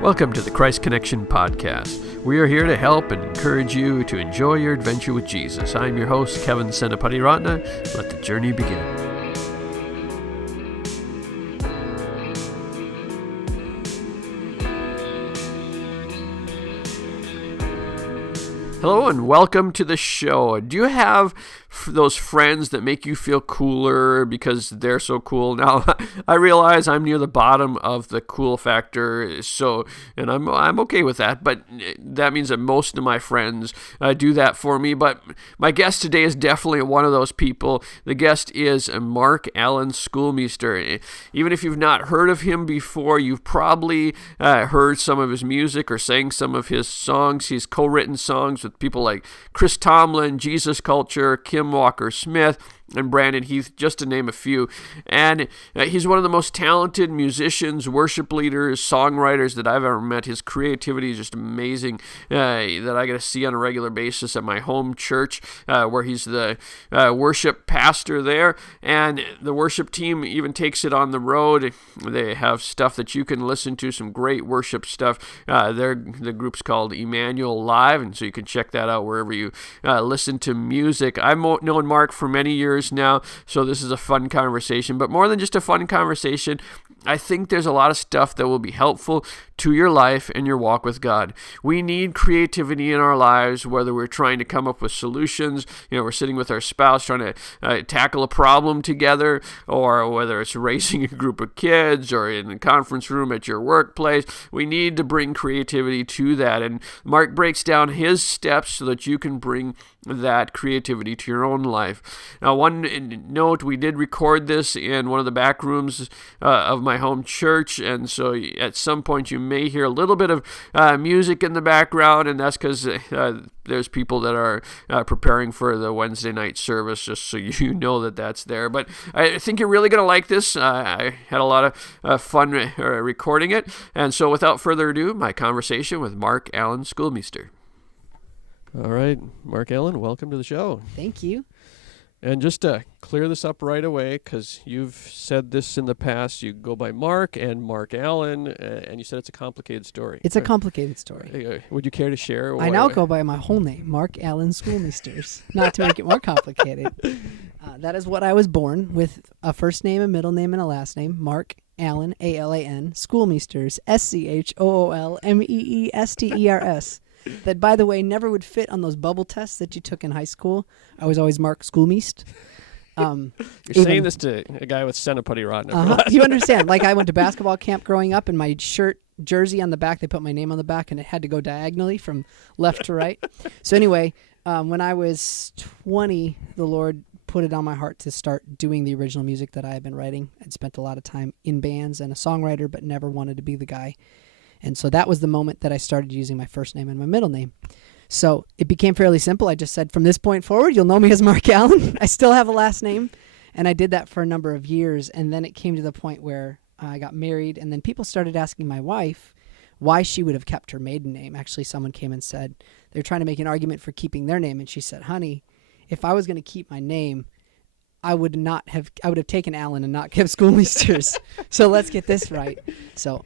Welcome to the Christ Connection Podcast. We are here to help and encourage you to enjoy your adventure with Jesus. I'm your host, Kevin Senapati-Ratna. Let the journey begin. Hello and welcome to the show. Do you have those friends that make you feel cooler because they're so cool? Now, I realize I'm near the bottom of the cool factor, and I'm okay with that, but that means that most of my friends do that for me. But my guest today is definitely one of those people. The guest is Mark Alan Schoolmeesters. Even if you've not heard of him before, you've probably heard some of his music or sang some of his songs. He's co-written songs with people like Chris Tomlin, Jesus Culture, Kim Walker-Smith, and Brandon Heath, just to name a few. And he's one of the most talented musicians, worship leaders, songwriters that I've ever met. His creativity is just amazing, that I get to see on a regular basis at my home church, where he's the worship pastor there. And the worship team even takes it on the road. They have stuff that you can listen to, some great worship stuff. The group's called Emmanuel Live, and so you can check that out wherever you listen to music. I've known Mark for many years now, so this is a fun conversation. But more than just a fun conversation, I think there's a lot of stuff that will be helpful to your life and your walk with God. We need creativity in our lives, whether we're trying to come up with solutions, we're sitting with our spouse trying to tackle a problem together, or whether it's raising a group of kids or in the conference room at your workplace. We need to bring creativity to that. And Mark breaks down his steps so that you can bring that creativity to your own life. Now, one note, we did record this in one of the back rooms of my home church, and so at some point you may hear a little bit of music in the background, and that's because there's people that are preparing for the Wednesday night service, just so you know that that's there. But I think you're really going to like this. I had a lot of fun recording it, and so without further ado, my conversation with Mark Alan Schoolmeesters. All right, Mark Alan, welcome to the show. Thank you. And just to clear this up right away, because you've said this in the past, you go by Mark and Mark Alan, and you said it's a complicated story. It's a complicated story. Would you care to share? I now go by my whole name, Mark Alan Schoolmeesters, not to make it more complicated. That is what I was born with: a first name, a middle name, and a last name. Mark Alan, A-L-A-N, Schoolmeesters, S-C-H-O-O-L-M-E-E-S-T-E-R-S. That, by the way, never would fit on those bubble tests that you took in high school. I was always Mark Schoolmeest. You're saying this to a guy with Senapati-Ratna. You understand. Like, I went to basketball camp growing up, and my jersey on the back, they put my name on the back, and it had to go diagonally from left to right. So anyway, when I was 20, the Lord put it on my heart to start doing the original music that I had been writing. I'd spent a lot of time in bands and a songwriter, but never wanted to be the guy. And so that was the moment that I started using my first name and my middle name. So it became fairly simple. I just said, from this point forward, you'll know me as Mark Allen. I still have a last name. And I did that for a number of years. And then it came to the point where I got married. And then people started asking my wife why she would have kept her maiden name. Actually, someone came and said they're trying to make an argument for keeping their name. And she said, honey, if I was going to keep my name, I would have taken Alan and not kept Schoolmeesters. So let's get this right. So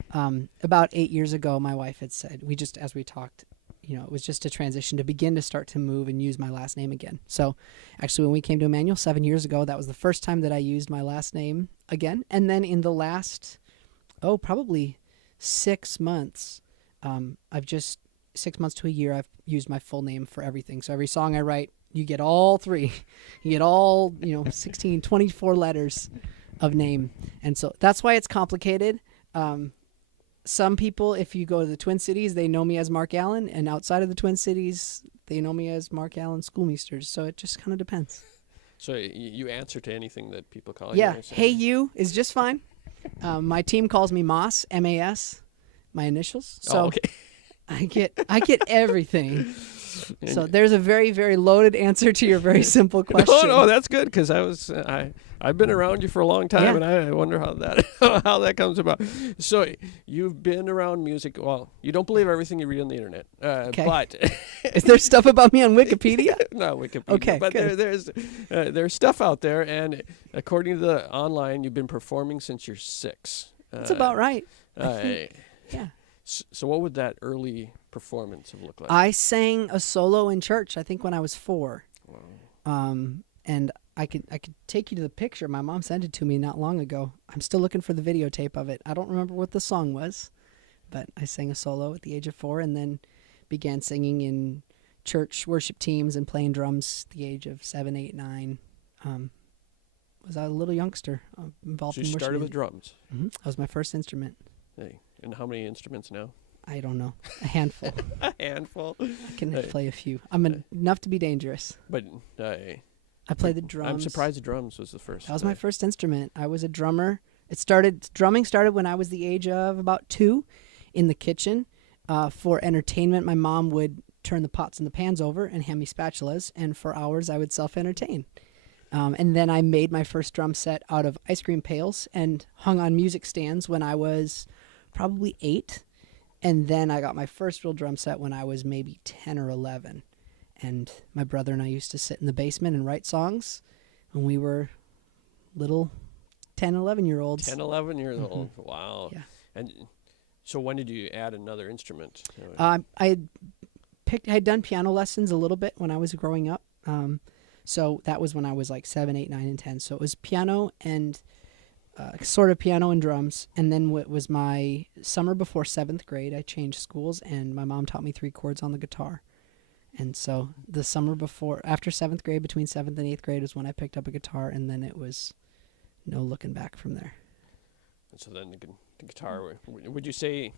about 8 years ago, my wife had said, as we talked, it was just a transition to begin to start to move and use my last name again. So actually, when we came to Emmanuel 7 years ago, that was the first time that I used my last name again. And then in the last, probably 6 months, 6 months to a year, I've used my full name for everything. So every song I write, you get all three. You get all, 16, 24 letters of name. And so that's why it's complicated. Some people, if you go to the Twin Cities, they know me as Mark Allen. And outside of the Twin Cities, they know me as Mark Alan Schoolmeesters. So it just kind of depends. So you answer to anything that people call you? Yeah. Hey, you is just fine. My team calls me Moss, M-A-S, my initials. So okay. I get everything. So there's a very, very loaded answer to your very simple question. No, that's good, because I've been around you for a long time, and I wonder how that comes about. So you've been around music. Well, you don't believe everything you read on the internet, okay. But is there stuff about me on Wikipedia? No, Wikipedia. Okay, but good. there's stuff out there, and according to the online, you've been performing since you're 6. That's about right. Yeah. So what would that early performance have looked like? I sang a solo in church, I think when I was 4. Wow. And I could take you to the picture. My mom sent it to me not long ago. I'm still looking for the videotape of it. I don't remember what the song was, but I sang a solo at the age of 4 and then began singing in church worship teams and playing drums at the age of 7, 8, 9. Was a little youngster involved So in you worship. started with drums. Mm-hmm. That was my first instrument. Hey, and how many instruments now? I don't know. A handful. A handful. I can play a few. I'm enough to be dangerous. But I played the drums. I'm surprised the drums was the first. That was my first instrument. I was a drummer. Drumming started when I was the age of about 2 in the kitchen. For entertainment, my mom would turn the pots and the pans over and hand me spatulas, and for hours I would self-entertain. And then I made my first drum set out of ice cream pails and hung on music stands when I was probably 8. And then I got my first real drum set when I was maybe 10 or 11. And my brother and I used to sit in the basement and write songs when we were little 10, 11-year-olds. 10, 11 years old. Wow. Yeah. And so when did you add another instrument? I had done piano lessons a little bit when I was growing up. So that was when I was like 7, 8, 9, and 10. So it was piano and sort of piano and drums. And then what was my summer before 7th grade, I changed schools and my mom taught me 3 chords on the guitar. And so the summer after 7th grade, between 7th and 8th grade is when I picked up a guitar, and then it was no looking back from there. And so then the guitar, would you say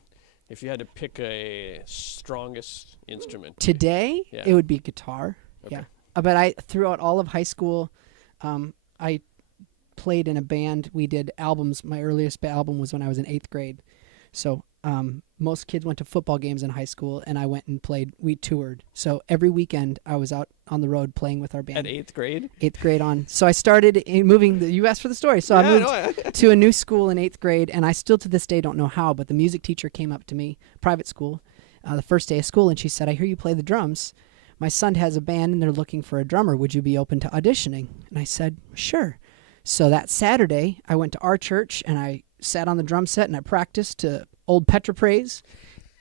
if you had to pick a strongest instrument? Today, it would be guitar. Okay. Yeah. But throughout all of high school, I played in a band. We did albums. My earliest album was when I was in 8th grade. So most kids went to football games in high school, and I went and played. We toured. So every weekend I was out on the road playing with our band. At 8th grade? 8th grade on. So I started moving. You asked for the story. So I moved to a new school in 8th grade, and I still to this day don't know how, but the music teacher came up to me, private school, the first day of school, and she said, "I hear you play the drums. My son has a band, and they're looking for a drummer. Would you be open to auditioning?" And I said, "Sure." So that Saturday, I went to our church, and I sat on the drum set, and I practiced to Old Petra Praise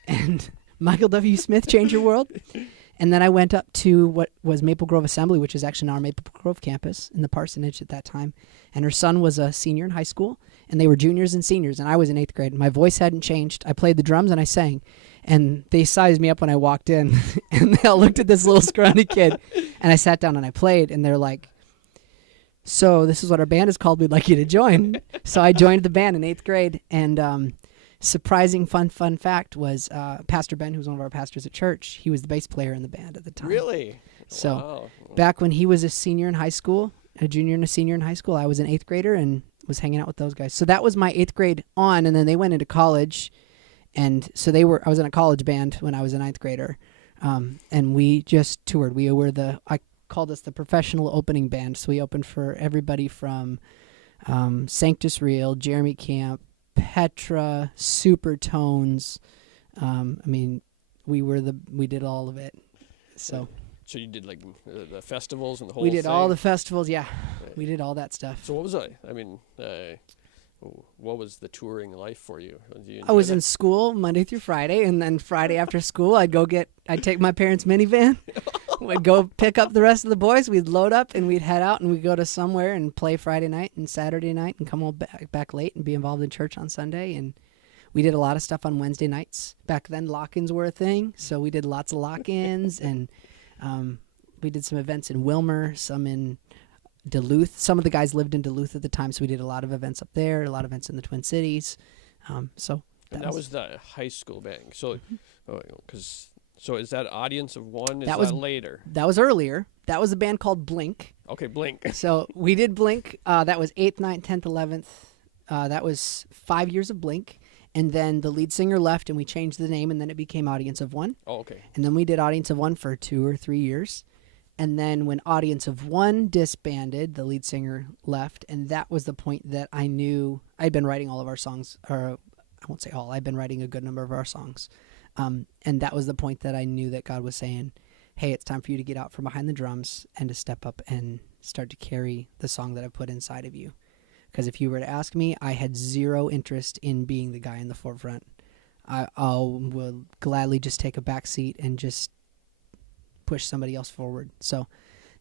and Michael W. Smith, Change Your World. And then I went up to what was Maple Grove Assembly, which is actually now our Maple Grove campus in the parsonage at that time. And her son was a senior in high school, and they were juniors and seniors, and I was in 8th grade. My voice hadn't changed. I played the drums, and I sang. And they sized me up when I walked in, and they all looked at this little scrawny kid. And I sat down, and I played, and they're like, "So this is what our band is called. We'd like you to join." So I joined the band in 8th grade, and surprising fun fact was Pastor Ben, who was one of our pastors at church, he was the bass player in the band at the time. Really? So wow. Back when he was a senior in high school, a junior and a senior in high school, I was an 8th grader and was hanging out with those guys. So that was my 8th grade on, and then they went into college, and so I was in a college band when I was a 9th grader, and we just toured. We were I called us the professional opening band, so we opened for everybody from Sanctus Real, Jeremy Camp, Petra, Supertones. We did all of it. So you did like the festivals and the whole we did thing? all the festivals, yeah. Right. We did all that stuff. So what was what was the touring life for you? I was in school Monday through Friday, and then Friday after school I'd take my parents' minivan. We'd go pick up the rest of the boys. We'd load up and we'd head out and we'd go to somewhere and play Friday night and Saturday night and come home back late and be involved in church on Sunday. And we did a lot of stuff on Wednesday nights. Back then, lock-ins were a thing, so we did lots of lock-ins, and we did some events in Wilmer, some in Duluth. Some of the guys lived in Duluth at the time, so we did a lot of events up there, a lot of events in the Twin Cities. That was the high school band. So, So is that audience of one? Is that was later? That was earlier. That was a band called Blink. Okay, Blink. So we did Blink. That was 8th, 9th, 10th, 11th. That was 5 years of Blink. And then the lead singer left, and we changed the name, and then it became Audience of One. Oh, okay. And then we did Audience of One for 2 or 3 years. And then when Audience of One disbanded, the lead singer left, and that was the point that I knew I'd been writing all of our songs, or I won't say all, I'd been writing a good number of our songs. And that was the point that I knew that God was saying, hey, it's time for you to get out from behind the drums and to step up and start to carry the song that I've put inside of you. Because if you were to ask me, I had zero interest in being the guy in the forefront. I'll will gladly just take a back seat and just push somebody else forward. So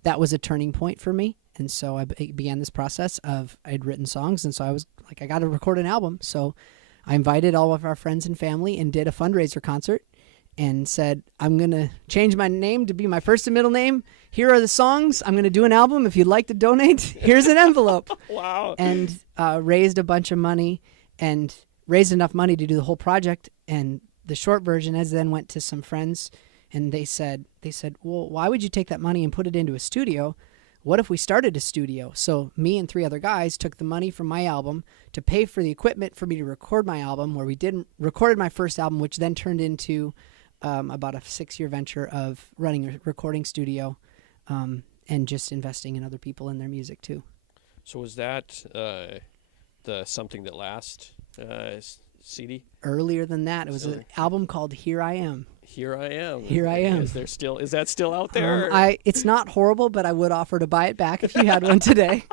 that was a turning point for me. And so I began this process of, I'd written songs, and so I was like, I got to record an album. So I invited all of our friends and family and did a fundraiser concert and said, I'm going to change my name to be my first and middle name. Here are the songs. I'm going to do an album. If you'd like to donate, here's an envelope. Wow. And raised a bunch of money and raised enough money to do the whole project. And the short version is then went to some friends, and they said, well, why would you take that money and put it into a studio? What if we started a studio? So me and 3 other guys took the money from my album to pay for the equipment for me to record my album, where we recorded my first album, which then turned into about a 6-year venture of running a recording studio and just investing in other people and their music too. So was that the Something That Lasts CD? Earlier than that, it was an album called Here I Am. Here I Am. Here I Am. Is that still out there? It's not horrible, but I would offer to buy it back if you had one today.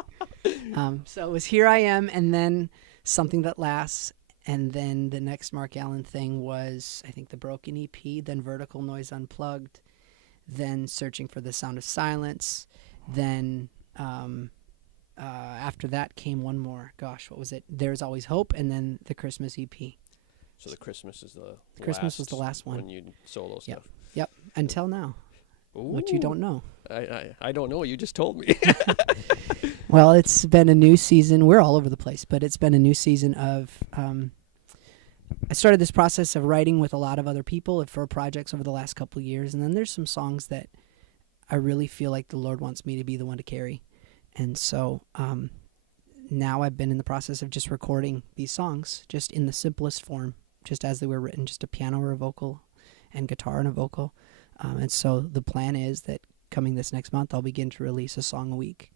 So it was Here I Am, and then Something That Lasts, and then the next Mark Allen thing was, I think, the Broken EP, then Vertical Noise Unplugged, then Searching for the Sound of Silence, then after that came one more. Gosh, what was it? There's Always Hope, and then the Christmas EP. So the Christmas is the Christmas was the last one. When you solo stuff. Yep. Until now. Ooh. What you don't know. I don't know. You just told me. Well, it's been a new season. We're all over the place, but it's been a new season of... I started this process of writing with a lot of other people for projects over the last couple of years, and then there's some songs that I really feel like the Lord wants me to be the one to carry. And so now I've been in the process of just recording these songs just in the simplest form, just as they were written, just a piano or a vocal and guitar and a vocal. And so the plan is that coming this next month, I'll begin to release a song a week,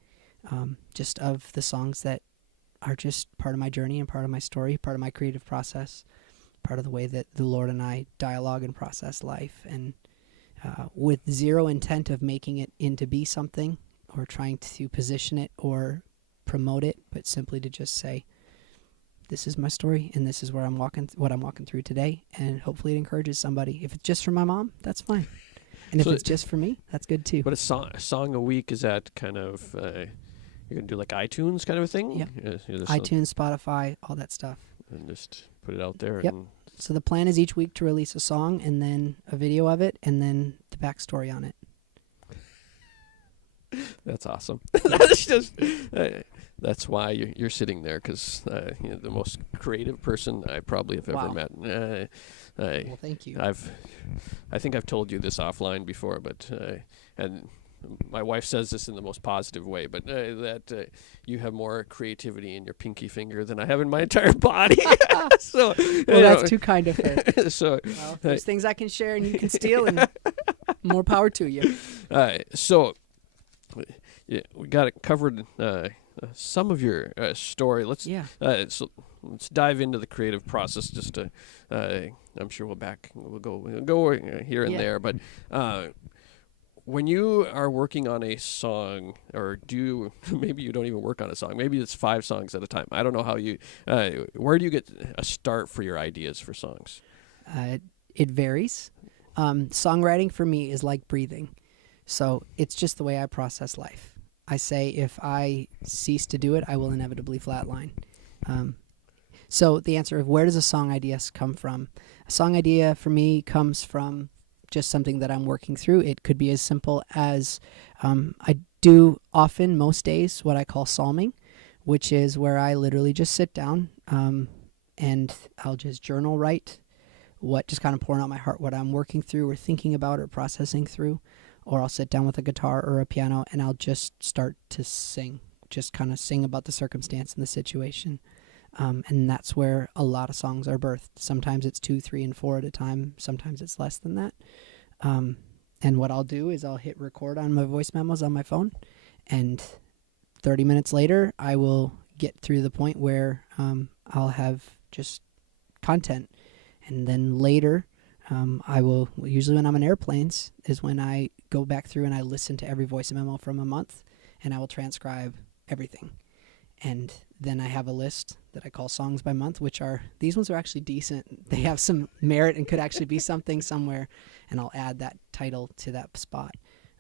just of the songs that are just part of my journey and part of my story, part of my creative process, part of the way that the Lord and I dialogue and process life, and with zero intent of making it into be something or trying to position it or promote it, but simply to just say, this is my story, and this is where what I'm walking through today, and hopefully it encourages somebody. If it's just for my mom, that's fine. And if it's just for me, that's good too. But a song a week, is that kind of, you're going to do like iTunes kind of a thing? Yep. iTunes, Spotify, all that stuff. And just put it out there. Yep. And so the plan is each week to release a song and then a video of it and then the backstory on it. That's awesome. That's just... that's why you're sitting there, because the most creative person I probably have ever met. Well, thank you. I think I've told you this offline before, but and my wife says this in the most positive way, but that you have more creativity in your pinky finger than I have in my entire body. So, well, that's too kind of her. So, there's things I can share and you can steal, and more power to you. So, yeah, we got it covered. Some of your story. Let's dive into the creative process. Just to, I'm sure we'll go here and there. But when you are working on a song, or maybe you don't even work on a song. Maybe it's 5 songs at a time. I don't know how you. Where do you get a start for your ideas for songs? It varies. Songwriting for me is like breathing, so it's just the way I process life. I say if I cease to do it, I will inevitably flatline. So the answer of where does a song idea come from? A song idea for me comes from just something that I'm working through. It could be as simple as I do often, most days, what I call psalming, which is where I literally just sit down and I'll just journal write just kind of pouring out my heart, what I'm working through or thinking about or processing through. Or I'll sit down with a guitar or a piano and I'll just start to sing, just kind of sing about the circumstance and the situation. And that's where a lot of songs are birthed. Sometimes it's 2, 3, and 4 at a time. Sometimes it's less than that. And what I'll do is I'll hit record on my voice memos on my phone, and 30 minutes later, I will get through the point where I'll have just content. And then later... I will, usually when I'm in airplanes, is when I go back through and I listen to every voice memo from a month, and I will transcribe everything. And then I have a list that I call Songs by Month, these ones are actually decent. They have some merit and could actually be something somewhere, and I'll add that title to that spot.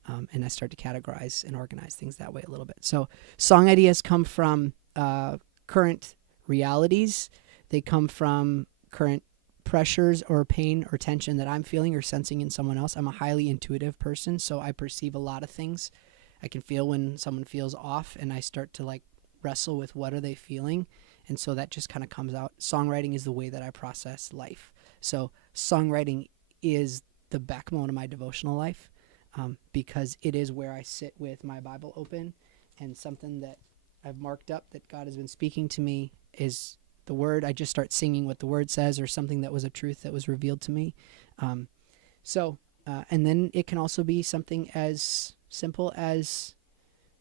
And I start to categorize and organize things that way a little bit. So song ideas come from current realities. They come from current pressures or pain or tension that I'm feeling or sensing in someone else. I'm a highly intuitive person, so I perceive a lot of things. I can feel when someone feels off, and I start to like wrestle with what are they feeling, and so that just kind of comes out. Songwriting is the way that I process life. So songwriting is the backbone of my devotional life, because it is where I sit with my Bible open, and something that I've marked up that God has been speaking to me is the word. I just start singing what the word says, or something that was a truth that was revealed to me. And then it can also be something as simple as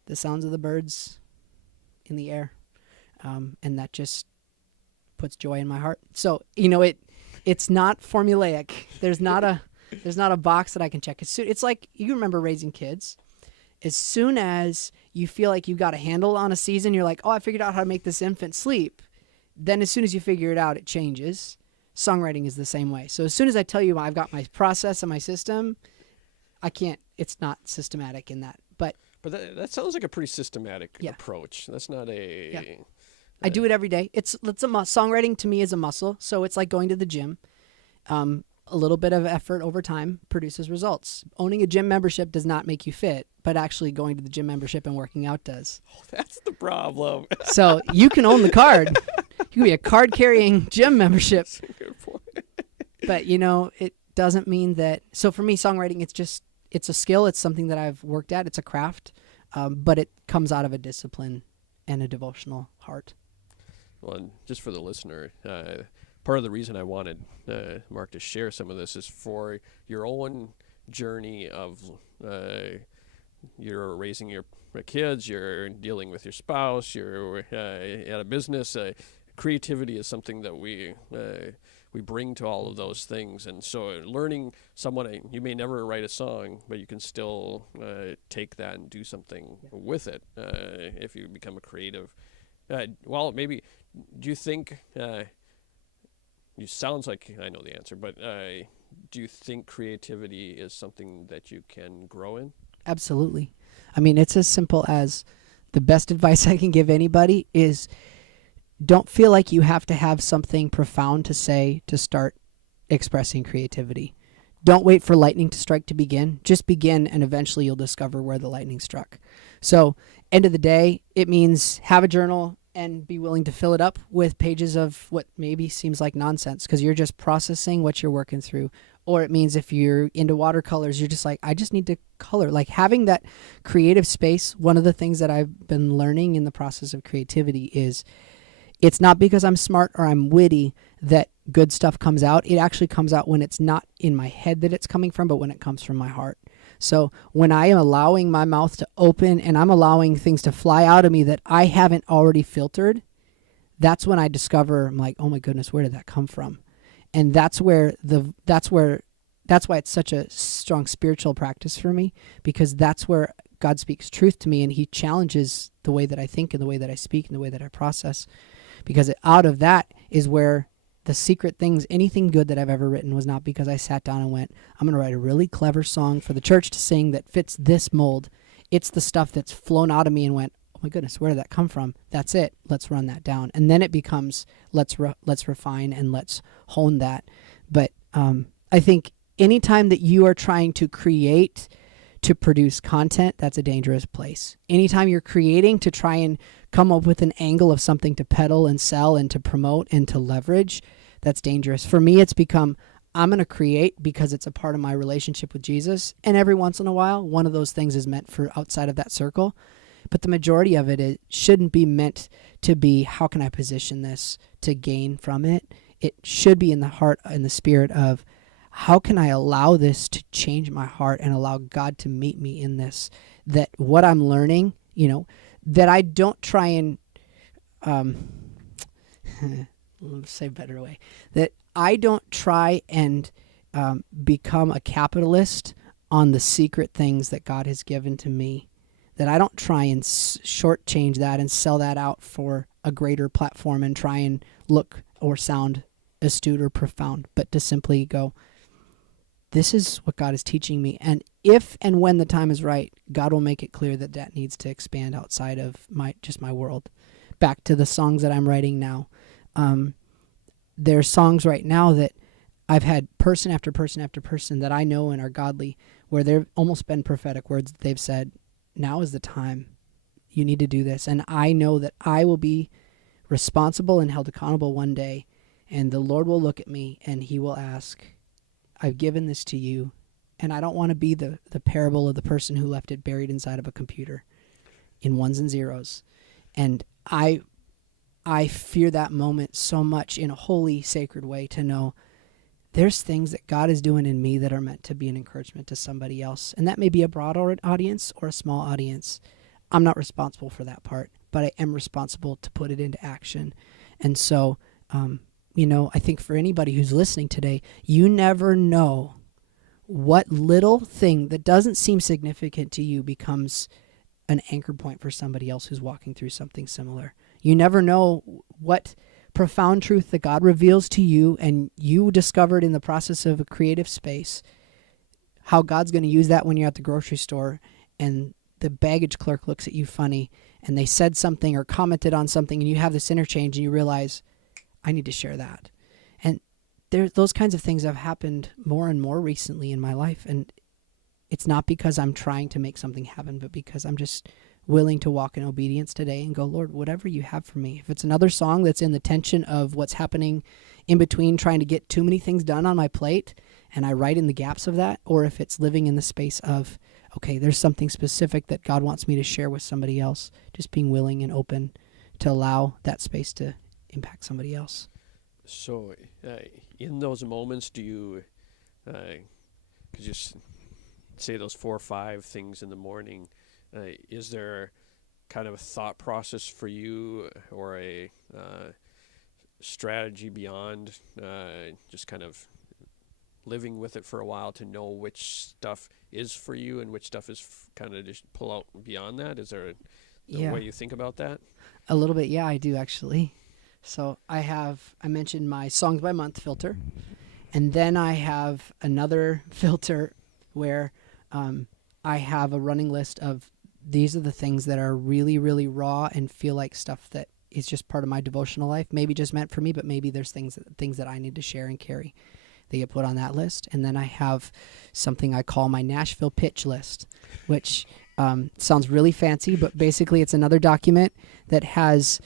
the sounds of the birds in the air. And that just puts joy in my heart. So, it's not formulaic. There's not a box that I can check. It's like, you remember raising kids. As soon as you feel like you've got a handle on a season, you're like, oh, I figured out how to make this infant sleep. Then as soon as you figure it out, it changes. Songwriting is the same way. So as soon as I tell you I've got my process and my system, it's not systematic in that. But that sounds like a pretty systematic approach. That's not a... Yeah. I do it every day. Songwriting to me is a muscle. So it's like going to the gym. A little bit of effort over time produces results. Owning a gym membership does not make you fit, but actually going to the gym membership and working out does. Oh, that's the problem. So you can own the card. You can be a card-carrying gym membership. That's a good point. But, it doesn't mean that... So for me, songwriting, it's a skill. It's something that I've worked at. It's a craft. But it comes out of a discipline and a devotional heart. Well, and just for the listener, part of the reason I wanted Mark to share some of this is for your own journey of you're raising your kids, you're dealing with your spouse, you're at a business. Creativity is something that we bring to all of those things, and so learning you may never write a song, but you can still take that and do something with it if you become a creative. Maybe do you think? It sounds like I know the answer, but do you think creativity is something that you can grow in? Absolutely. I mean, it's as simple as the best advice I can give anybody is don't feel like you have to have something profound to say to start expressing creativity. Don't wait for lightning to strike to begin. Just begin, and eventually you'll discover where the lightning struck. So, end of the day, it means have a journal and be willing to fill it up with pages of what maybe seems like nonsense because you're just processing what you're working through. Or it means if you're into watercolors, you're just like, I just need to color. Like having that creative space, one of the things that I've been learning in the process of creativity is it's not because I'm smart or I'm witty that good stuff comes out. It actually comes out when it's not in my head that it's coming from, but when it comes from my heart. So when I am allowing my mouth to open and I'm allowing things to fly out of me that I haven't already filtered, that's when I discover, I'm like, oh my goodness, where did that come from? And that's why it's such a strong spiritual practice for me, because that's where God speaks truth to me and he challenges the way that I think and the way that I speak and the way that I process. Because out of that is where the secret things, anything good that I've ever written was not because I sat down and went, I'm going to write a really clever song for the church to sing that fits this mold. It's the stuff that's flown out of me and went, oh my goodness, where did that come from? That's it. Let's run that down. And then it becomes, let's refine and let's hone that. But I think anytime that you are trying to create to produce content, that's a dangerous place. Anytime you're creating to try and come up with an angle of something to peddle and sell and to promote and to leverage, that's dangerous. For me, it's become, I'm going to create because it's a part of my relationship with Jesus. And every once in a while, one of those things is meant for outside of that circle. But the majority of it shouldn't be meant to be, how can I position this to gain from it? It should be in the heart and the spirit of, how can I allow this to change my heart and allow God to meet me in this? That what I'm learning, that I don't try and, let's say a better way, that I don't try and become a capitalist on the secret things that God has given to me. That I don't try and shortchange that and sell that out for a greater platform and try and look or sound astute or profound, but to simply go, this is what God is teaching me. And if and when the time is right, God will make it clear that that needs to expand outside of my world. Back to the songs that I'm writing now. There's songs right now that I've had person after person after person that I know and are godly, where they've almost been prophetic words that they've said, now is the time. You need to do this. And I know that I will be responsible and held accountable one day, and the Lord will look at me and he will ask, I've given this to you, and I don't want to be the parable of the person who left it buried inside of a computer in ones and zeros. And I fear that moment so much in a holy, sacred way, to know there's things that God is doing in me that are meant to be an encouragement to somebody else. And that may be a broad audience or a small audience. I'm not responsible for that part, but I am responsible to put it into action. And so, I think for anybody who's listening today, you never know what little thing that doesn't seem significant to you becomes an anchor point for somebody else who's walking through something similar. You never know what profound truth that God reveals to you and you discovered in the process of a creative space, how God's going to use that when you're at the grocery store and the baggage clerk looks at you funny and they said something or commented on something and you have this interchange and you realize, I need to share that. And those kinds of things have happened more and more recently in my life. And it's not because I'm trying to make something happen, but because I'm just willing to walk in obedience today and go, Lord, whatever you have for me. If it's another song that's in the tension of what's happening in between trying to get too many things done on my plate, and I write in the gaps of that, or if it's living in the space of, okay, there's something specific that God wants me to share with somebody else, just being willing and open to allow that space to impact somebody else. So in those moments, do you, could you say those 4 or 5 things in the morning, is there kind of a thought process for you or a strategy beyond just kind of living with it for a while to know which stuff is for you and which stuff is kind of just pull out beyond that? Is there a way you think about that? A little bit, yeah, I do actually. So I mentioned my songs by month filter, and then I have another filter where I have a running list of these are the things that are really, really raw and feel like stuff that is just part of my devotional life, maybe just meant for me, but maybe there's things that I need to share and carry. They get put on that list. And then I have something I call my Nashville pitch list, which sounds really fancy, but basically it's another document that has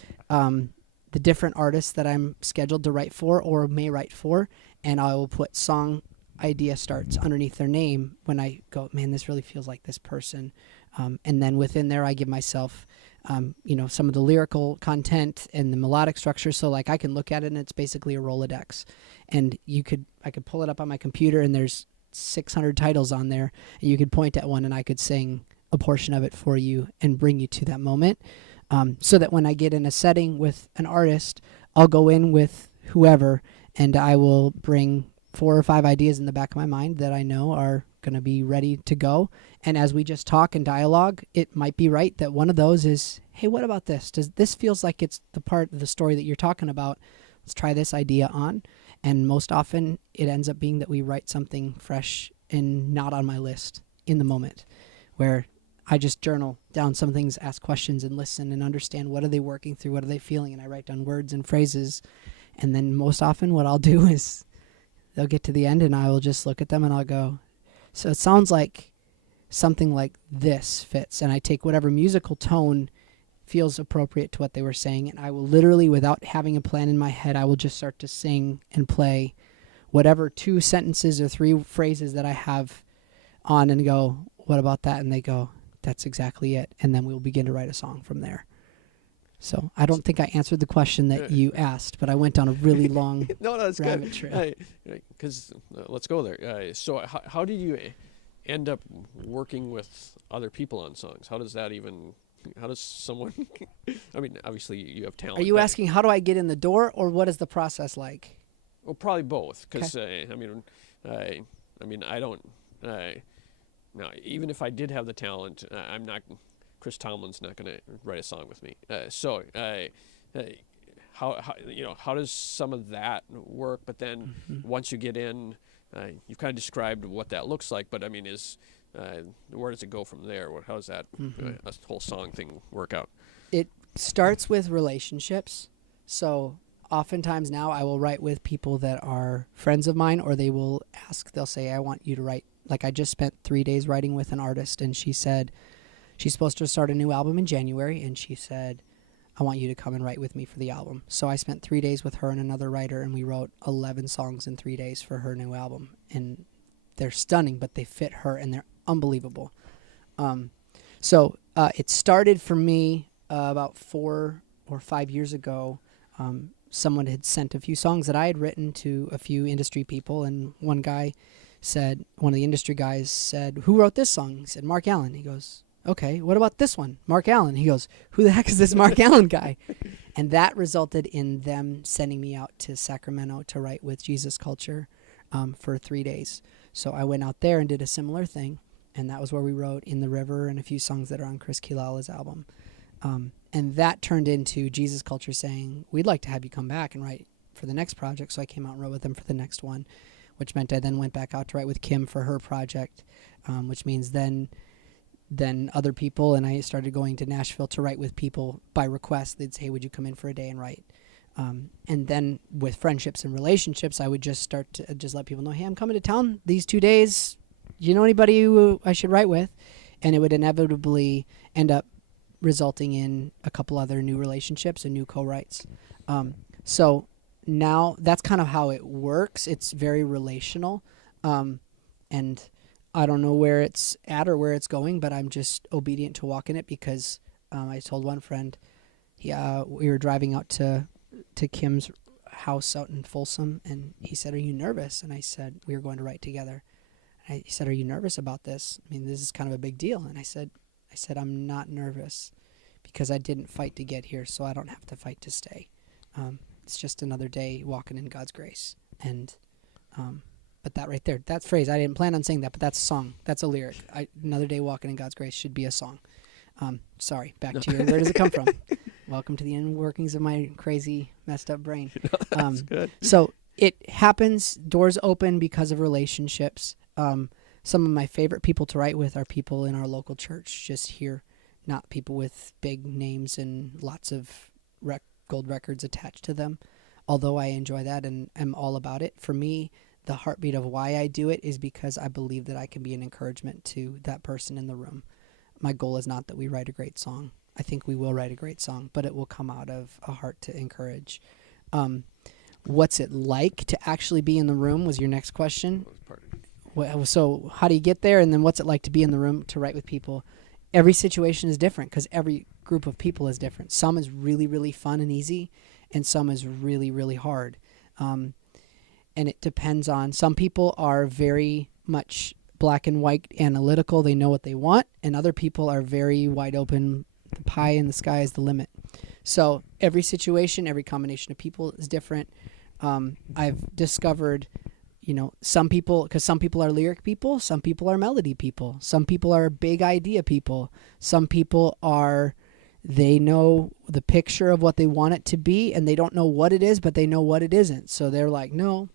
the different artists that I'm scheduled to write for or may write for, and I will put song idea starts underneath their name when I go, man, this really feels like this person. And then within there, I give myself, some of the lyrical content and the melodic structure. So like I can look at it and it's basically a Rolodex, and I could pull it up on my computer and there's 600 titles on there, and you could point at one and I could sing a portion of it for you and bring you to that moment. So that when I get in a setting with an artist, I'll go in with whoever and I will bring 4 or 5 ideas in the back of my mind that I know are going to be ready to go. And as we just talk and dialogue, it might be right that one of those is, hey, what about this? This feels like it's the part of the story that you're talking about. Let's try this idea on. And most often it ends up being that we write something fresh and not on my list in the moment, where I just journal down some things, ask questions and listen and understand what are they working through, what are they feeling, and I write down words and phrases. And then most often what I'll do is they'll get to the end and I will just look at them and I'll go, so it sounds like something like this fits. And I take whatever musical tone feels appropriate to what they were saying, and I will literally, without having a plan in my head, I will just start to sing and play whatever 2 sentences or 3 phrases that I have on and go, what about that? And they go, that's exactly it. And then we'll begin to write a song from there. So I don't think I answered the question that you asked, but I went down a really long no, that's rabbit good. trail. Because let's go there. So how did you end up working with other people on songs? How does someone, I mean, obviously you have talent. Are you asking how do I get in the door, or what is the process like? Well, probably both. Because, Okay. I don't, now, even if I did have the talent, Chris Tomlin's not going to write a song with me. how does some of that work? But then once you get in, you've kind of described what that looks like. But I mean, where does it go from there? How does that a whole song thing work out? It starts with relationships. So oftentimes now I will write with people that are friends of mine, or they'll say, I want you to write. Like I just spent 3 days writing with an artist, and she said she's supposed to start a new album in January, and she said, I want you to come and write with me for the album. So I spent 3 days with her and another writer, and we wrote 11 songs in 3 days for her new album. And they're stunning, but they fit her, and they're unbelievable. So it started for me about 4 or 5 years ago. Someone had sent a few songs that I had written to a few industry people, and one of the industry guys said, who wrote this song? He said, Mark Allen. He goes, okay, what about this one? Mark Allen. He goes, who the heck is this Mark Allen guy? And that resulted in them sending me out to Sacramento to write with Jesus Culture for 3 days. So I went out there and did a similar thing, and that was where we wrote In the River and a few songs that are on Chris Kilala's album. And that turned into Jesus Culture saying, we'd like to have you come back and write for the next project. So I came out and wrote with them for the next one, which meant I then went back out to write with Kim for her project, which means then other people, and I started going to Nashville to write with people by request. They'd say, hey, would you come in for a day and write? And then with friendships and relationships, I would just start to just let people know, hey, I'm coming to town these 2 days. Do you know anybody who I should write with? And it would inevitably end up resulting in a couple other new relationships and new co-writes. So now that's kind of how it works. It's very relational. And I don't know where it's at or where it's going, but I'm just obedient to walk in it because I told one friend, we were driving out to Kim's house out in Folsom, and he said, are you nervous? And I said, we were going to write together. And he said, are you nervous about this? I mean, this is kind of a big deal. And I said, I'm not nervous because I didn't fight to get here, so I don't have to fight to stay. It's just another day walking in God's grace. And but that right there, that phrase, I didn't plan on saying that, but that's a song. That's a lyric. Another day walking in God's grace should be a song. Sorry, back to you. Where does it come from? Welcome to the inner workings of my crazy, messed up brain. That's good. So it happens, doors open because of relationships. Some of my favorite people to write with are people in our local church just here, not people with big names and lots of gold records attached to them, although I enjoy that and am all about it. For me, the heartbeat of why I do it is because I believe that I can be an encouragement to that person in the room. My goal is not that we write a great song. I think we will write a great song, but it will come out of a heart to encourage. What's it like to actually be in the room was your next question. So how do you get there, and then what's it like to be in the room to write with people? Every situation is different because every group of people is different. Some is really, really fun and easy, and some is really, really hard. And it depends on, some people are very much black and white analytical. They know what they want, and other people are very wide open. The pie in the sky is the limit. So every situation, every combination of people is different. I've discovered, some people, because some people are lyric people, some people are melody people, some people are big idea people, some people they know the picture of what they want it to be, and they don't know what it is, but they know what it isn't. So they're like, no.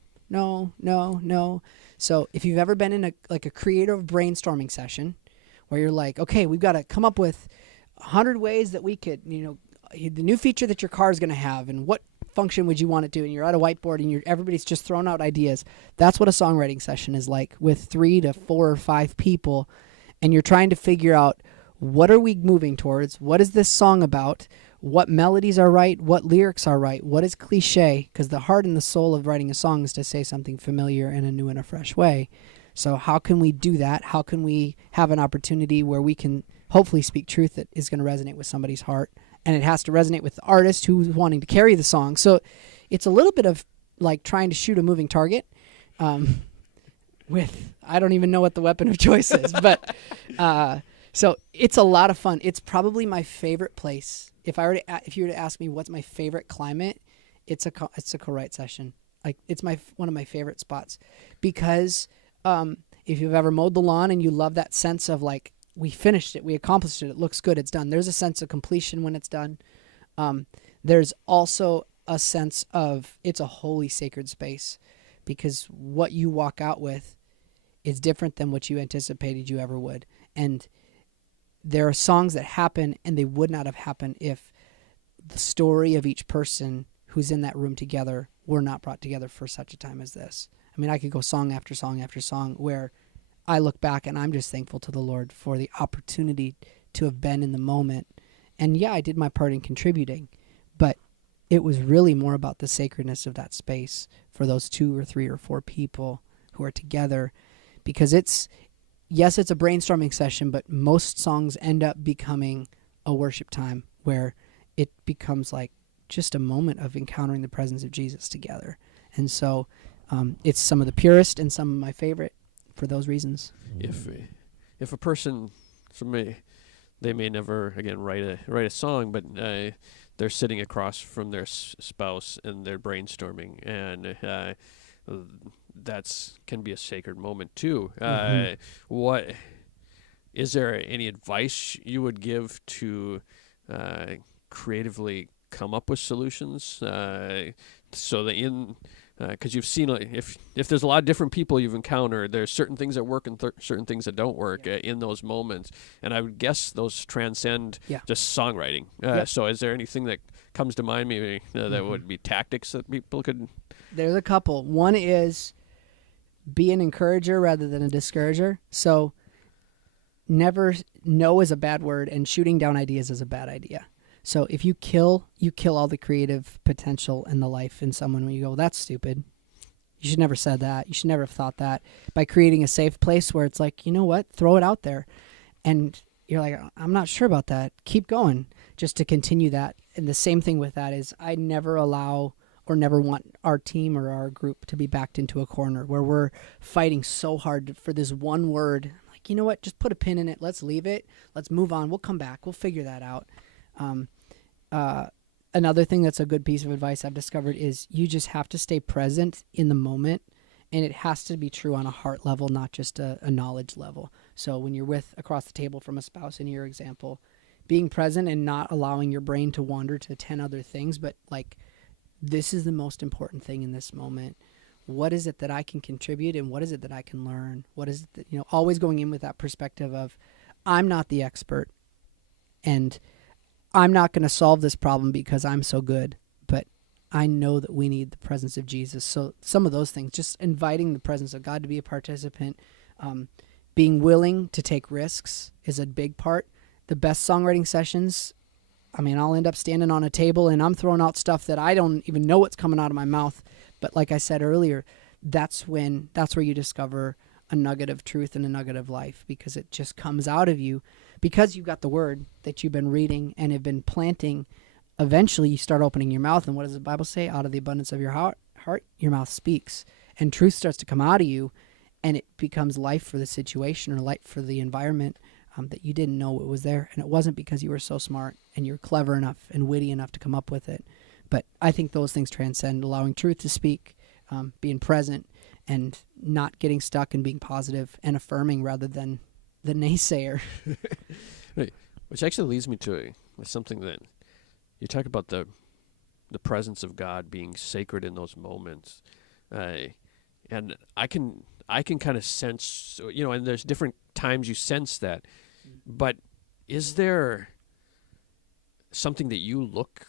So if you've ever been in a creative brainstorming session where you're like, okay, we've got to come up with 100 ways that we could, the new feature that your car is going to have, and what function would you want it to, and you're at a whiteboard and everybody's just throwing out ideas. That's what a songwriting session is like, with 3 to 4 or 5 people, and you're trying to figure out, what are we moving towards? What is this song about? What melodies are right? What lyrics are right? What is cliche? Because the heart and the soul of writing a song is to say something familiar in a new and a fresh way. So how can we do that? How can we have an opportunity where we can hopefully speak truth that is going to resonate with somebody's heart? And it has to resonate with the artist who's wanting to carry the song. So it's a little bit of like trying to shoot a moving target with, I don't even know what the weapon of choice is. But so it's a lot of fun. It's probably my favorite place. If you were to ask me what's my favorite climate, it's a co-write session. Like, it's one of my favorite spots, because if you've ever mowed the lawn and you love that sense of like, we finished it, we accomplished it, it looks good, it's done. There's a sense of completion when it's done. there's also a sense of it's a holy, sacred space, because what you walk out with is different than what you anticipated you ever would. And there are songs that happen, and they would not have happened if the story of each person who's in that room together were not brought together for such a time as this. I mean, I could go song after song after song where I look back and I'm just thankful to the Lord for the opportunity to have been in the moment. And yeah, I did my part in contributing, but it was really more about the sacredness of that space for those 2 or 3 or 4 people who are together, because yes, it's a brainstorming session, but most songs end up becoming a worship time where it becomes like just a moment of encountering the presence of Jesus together. And so it's some of the purest and some of my favorite for those reasons. If a person, they may never again write a song, but they're sitting across from their spouse and they're brainstorming, and that's can be a sacred moment too. What is there any advice you would give to creatively come up with solutions so that because you've seen if there's a lot of different people you've encountered, there's certain things that work and certain things that don't work in those moments, and I would guess those transcend just songwriting. So is there anything that comes to mind maybe that would be tactics that people could? There's a couple. One is be an encourager rather than a discourager. So never, no is a bad word, and shooting down ideas is a bad idea. So if you kill all the creative potential in the life in someone when you go, that's stupid. You should never said that. You should never have thought that. By creating a safe place where it's like, you know what, throw it out there. And you're like, I'm not sure about that. Keep going just to continue that. And the same thing with that is I never allow or never want our team or our group to be backed into a corner where we're fighting so hard for this one word. Like, you know what, just put a pin in it. Let's leave it. Let's move on. We'll come back. We'll figure that out. Another thing that's a good piece of advice I've discovered is you just have to stay present in the moment, and it has to be true on a heart level, not just a knowledge level. So when you're with across the table from a spouse in your example, being present and not allowing your brain to wander to 10 other things, but like, this is the most important thing in this moment. What is it that I can contribute, and what is it that I can learn? What is it that, always going in with that perspective of I'm not the expert, and I'm not going to solve this problem because I'm so good, but I know that we need the presence of Jesus. So some of those things, just inviting the presence of God to be a participant, being willing to take risks is a big part. The best songwriting sessions, I mean, I'll end up standing on a table and I'm throwing out stuff that I don't even know what's coming out of my mouth. But like I said earlier, that's where you discover a nugget of truth and a nugget of life, because it just comes out of you because you've got the word that you've been reading and have been planting. Eventually you start opening your mouth, and what does the Bible say? Out of the abundance of your heart your mouth speaks, and truth starts to come out of you, and it becomes life for the situation or life for the environment that you didn't know it was there. And it wasn't because you were so smart and you're clever enough and witty enough to come up with it. But I think those things transcend allowing truth to speak, being present, and not getting stuck and being positive and affirming rather than the naysayer. Right. Which actually leads me to something that you talk about, the presence of God being sacred in those moments. And I can kind of sense, and there's different times you sense that. But is there something that you look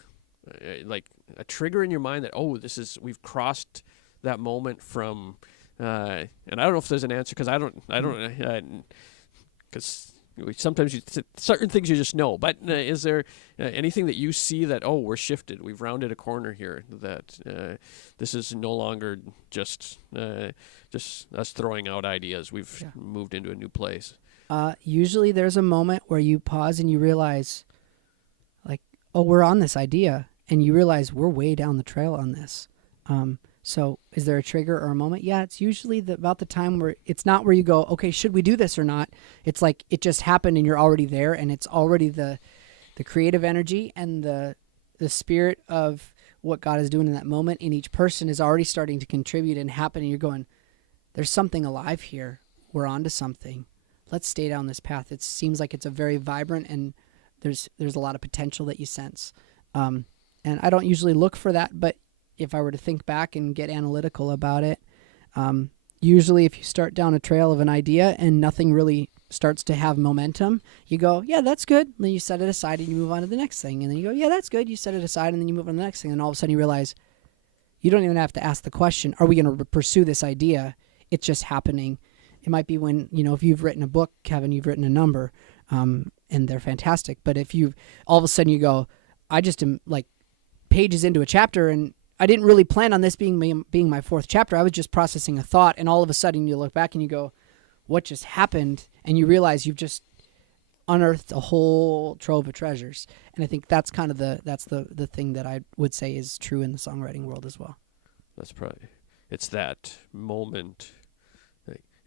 like a trigger in your mind that, we've crossed that moment from, and I don't know if there's an answer, because because sometimes certain things you just know, but is there anything that you see that, we're shifted, we've rounded a corner here, that this is no longer just us throwing out ideas, we've moved into a new place? Usually there's a moment where you pause and you realize, like, we're on this idea, and you realize we're way down the trail on this. So is there a trigger or a moment? Yeah, it's usually about the time where it's not where you go, okay, should we do this or not? It's like it just happened and you're already there, and it's already the creative energy and the spirit of what God is doing in that moment in each person is already starting to contribute and happen, and you're going, there's something alive here. We're onto something. Let's stay down this path. It seems like it's a very vibrant, and there's a lot of potential that you sense. And I don't usually look for that, but if I were to think back and get analytical about it, usually if you start down a trail of an idea and nothing really starts to have momentum, you go, yeah, that's good. And then you set it aside and you move on to the next thing. And then you go, yeah, that's good. You set it aside and then you move on to the next thing. And all of a sudden you realize you don't even have to ask the question, are we going to pursue this idea? It's just happening. It might be when, if you've written a book, Kevin, you've written a number, and they're fantastic. But if you all of a sudden you go, I just am like pages into a chapter and I didn't really plan on this being my fourth chapter. I was just processing a thought, and all of a sudden you look back and you go, what just happened? And you realize you've just unearthed a whole trove of treasures. And I think that's kind of the thing that I would say is true in the songwriting world as well. That's probably, it's that moment.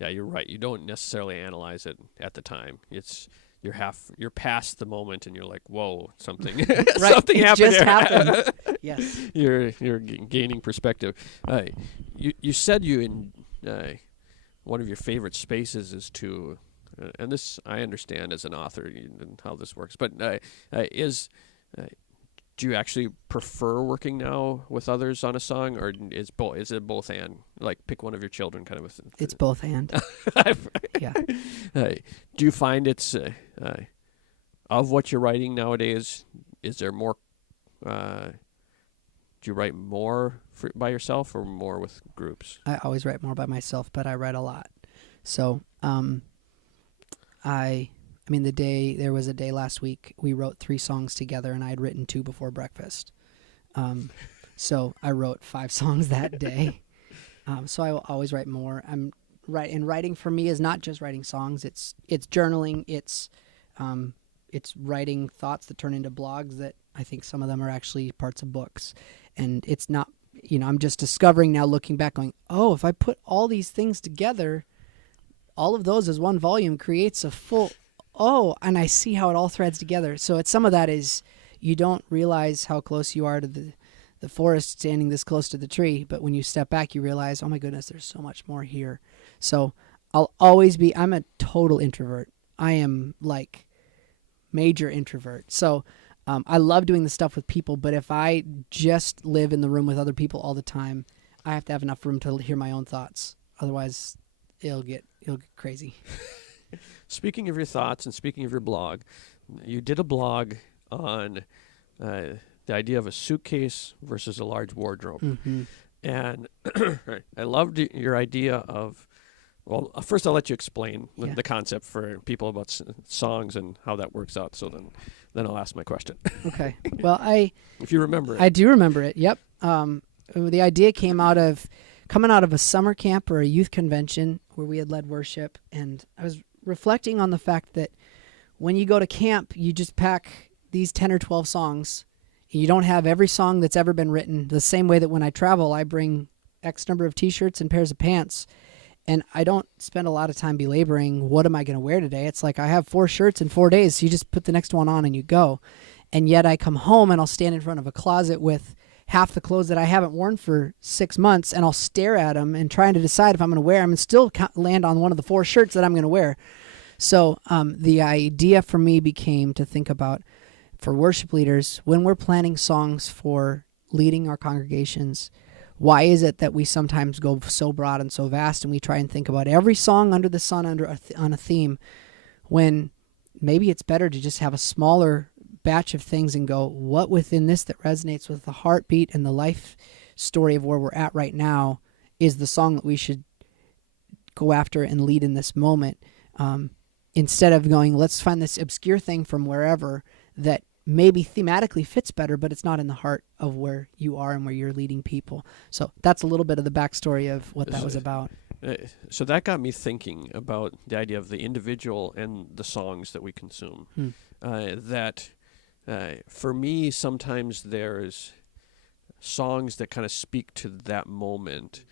Yeah, you're right. You don't necessarily analyze it at the time. You're past the moment, and you're like, "Whoa, something, right, something happened." Just happened. Yes. You're gaining perspective. You said one of your favorite spaces is to, and this I understand as an author and how this works, but do you actually prefer working now with others on a song, or is it both and? Like, pick one of your children, kind of. It's both and. Yeah. Do you find it's of what you're writing nowadays? Is there more? Do you write more by yourself or more with groups? I always write more by myself, but I write a lot. So, there was a day last week we wrote 3 songs together, and I had written 2 before breakfast. So I wrote 5 songs that day. So I will always write more. And writing for me is not just writing songs. It's journaling. It's writing thoughts that turn into blogs that I think some of them are actually parts of books. And it's not, I'm just discovering now, looking back, going, oh, if I put all these things together, all of those as one volume creates a full, and I see how it all threads together. So some of that is you don't realize how close you are to the forest standing this close to the tree, but when you step back, you realize, oh my goodness, there's so much more here. So I'm a total introvert. I am like major introvert. So I love doing the stuff with people, but if I just live in the room with other people all the time, I have to have enough room to hear my own thoughts. Otherwise, it'll get crazy. Speaking of your thoughts and speaking of your blog, you did a blog on the idea of a suitcase versus a large wardrobe. Mm-hmm. And I loved your idea of, well, first I'll let you explain the concept for people about songs and how that works out. So then I'll ask my question. Okay. Well, if you remember it. I do remember it. Yep. The idea came coming out of a summer camp or a youth convention where we had led worship, and I was reflecting on the fact that when you go to camp, you just pack these 10 or 12 songs. You don't have every song that's ever been written. The same way that when I travel, I bring X number of t-shirts and pairs of pants, and I don't spend a lot of time belaboring what am I going to wear today. It's like I have 4 shirts in 4 days, so you just put the next one on and you go. And yet I come home and I'll stand in front of a closet with half the clothes that I haven't worn for 6 months, and I'll stare at them and trying to decide if I'm going to wear them, and still land on one of the 4 shirts that I'm going to wear. So the idea for me became to think about, for worship leaders, when we're planning songs for leading our congregations, why is it that we sometimes go so broad and so vast, and we try and think about every song under the sun on a theme, when maybe it's better to just have a smaller batch of things and go, what within this that resonates with the heartbeat and the life story of where we're at right now is the song that we should go after and lead in this moment, instead of going, let's find this obscure thing from wherever that maybe thematically fits better, but it's not in the heart of where you are and where you're leading people. So that's a little bit of the backstory of what that was about. So that got me thinking about the idea of the individual and the songs that we consume. For me, sometimes there's songs that kind of speak to that moment,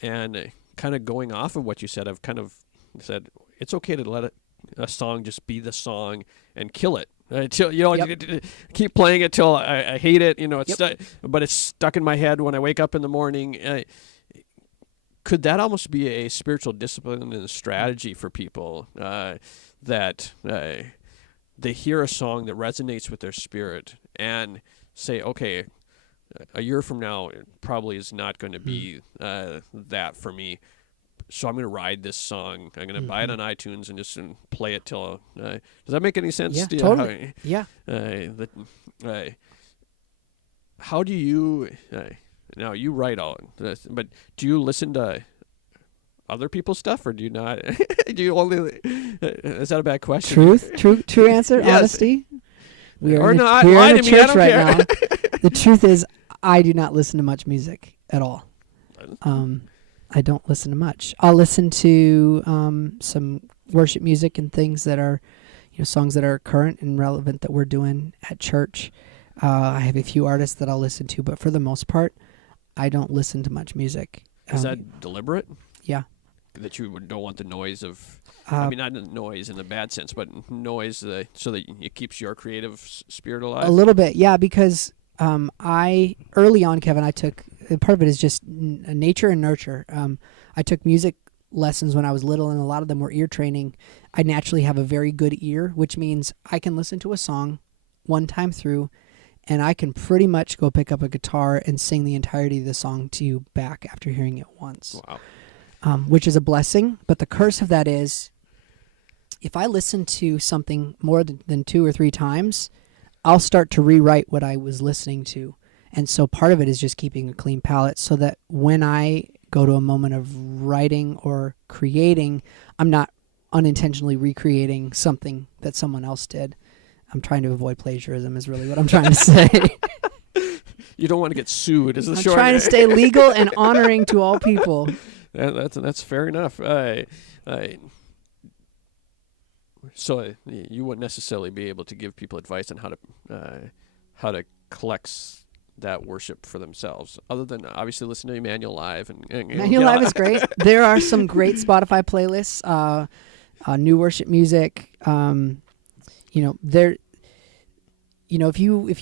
and kind of going off of what you said, I've kind of said it's okay to let a song just be the song and kill it. Until keep playing it till I hate it. It's but it's stuck in my head when I wake up in the morning. Could that almost be a spiritual discipline and a strategy for people that they hear a song that resonates with their spirit and say, okay, a year from now, it probably is not going to be that for me. So I'm going to ride this song. I'm going to buy it on iTunes and just play it till. Does that make any sense? Yeah, totally. How do you? Now you write all this, but do you listen to other people's stuff, or do you not? Do you only? Is that a bad question? True answer. Yes. Honesty. We Or are in not, we are lie in to a me, I church don't right care. now. The truth is, I do not listen to much music at all. I don't listen to much. I'll listen to some worship music and things that are, songs that are current and relevant that we're doing at church. I have a few artists that I'll listen to, but for the most part, I don't listen to much music. Is that deliberate? Yeah. That you don't want the noise of, I mean, not the noise in the bad sense, but noise so that it keeps your creative spirit alive? A little bit, yeah, because early on, Kevin, I took, part of it is just nature and nurture. I took music lessons when I was little, and a lot of them were ear training. I naturally have a very good ear, which means I can listen to a song one time through, and I can pretty much go pick up a guitar and sing the entirety of the song to you back after hearing it once. Wow. Which is a blessing, but the curse of that is if I listen to something more than 2 or 3 times, I'll start to rewrite what I was listening to. And so part of it is just keeping a clean palette so that when I go to a moment of writing or creating, I'm not unintentionally recreating something that someone else did. I'm trying to avoid plagiarism is really what I'm trying to say. You don't want to get sued, is the I'm short. trying to stay legal and honoring to all people. That's fair enough. So you wouldn't necessarily be able to give people advice on how to collect that worship for themselves, other than obviously listen to Emmanuel Live. And Emmanuel Live is great. There are some great Spotify playlists, new worship music. If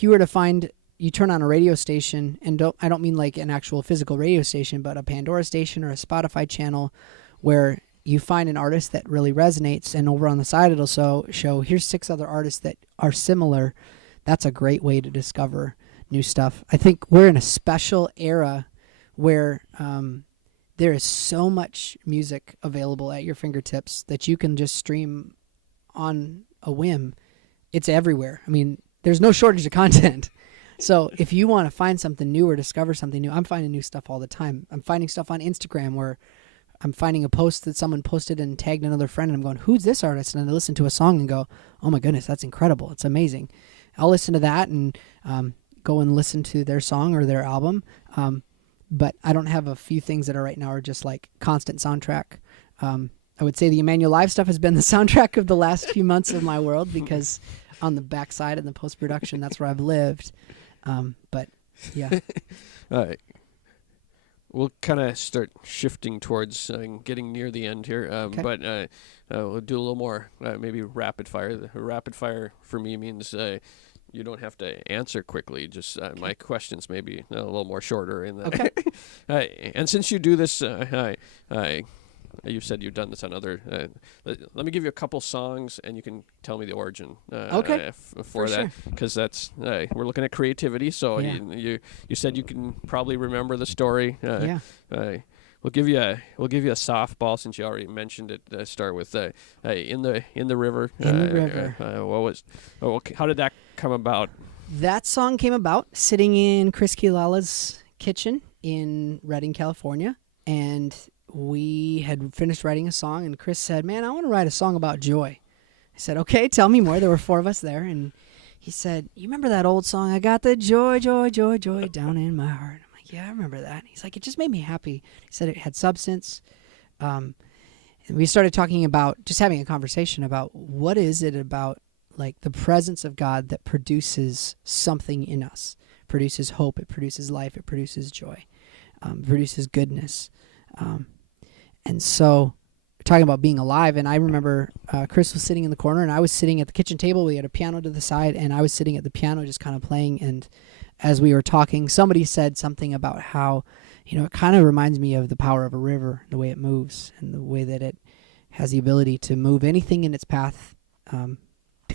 you were to find, you turn on a radio station, and I don't mean like an actual physical radio station, but a Pandora station or a Spotify channel where you find an artist that really resonates, and over on the side it'll show here's 6 other artists that are similar. That's a great way to discover new stuff. I think we're in a special era where there is so much music available at your fingertips that you can just stream on a whim. It's everywhere. I mean, there's no shortage of content. So if you want to find something new or discover something new, I'm finding new stuff all the time. I'm finding stuff on Instagram where I'm finding a post that someone posted and tagged another friend, and I'm going, who's this artist? And I listen to a song and go, oh my goodness, that's incredible. It's amazing. I'll listen to that and go and listen to their song or their album. But I don't have a few things that are right now are just like constant soundtrack. I would say the Emmanuel Live stuff has been the soundtrack of the last few months of my world, because on the backside and the post-production, that's where I've lived. But yeah. We'll kind of start shifting towards getting near the end here, Okay. but we'll do a little more, maybe rapid fire. The rapid fire for me means you don't have to answer quickly. Just my questions maybe a little more shorter. Okay. And since you do this, you said you've done this on other. Let me give you a couple songs, and you can tell me the origin. Okay. For that, because that's we're looking at creativity. So Yeah. you said you can probably remember the story. Yeah. We'll give you a softball since you already mentioned it. Start with in the river. In the River. How did that come about? That song came about sitting in Chris Kilala's kitchen in Redding, California, and we had finished writing a song, and Chris said, man, I want to write a song about joy. I said, okay, tell me more. There were 4 of us there, and he said, you remember that old song, I got the joy, joy, joy, joy down in my heart? I'm like, yeah, I remember that. He's like, it just made me happy. He said it had substance. And we started talking about, just having a conversation about what is it about like the presence of God that produces something in us, produces hope, it produces life, it produces joy, produces goodness. And so we're talking about being alive, and I remember Chris was sitting in the corner, and I was sitting at the kitchen table. We had a piano to the side, and I was sitting at the piano just kind of playing, and as we were talking, somebody said something about how, it kind of reminds me of the power of a river, the way it moves, and the way that it has the ability to move anything in its path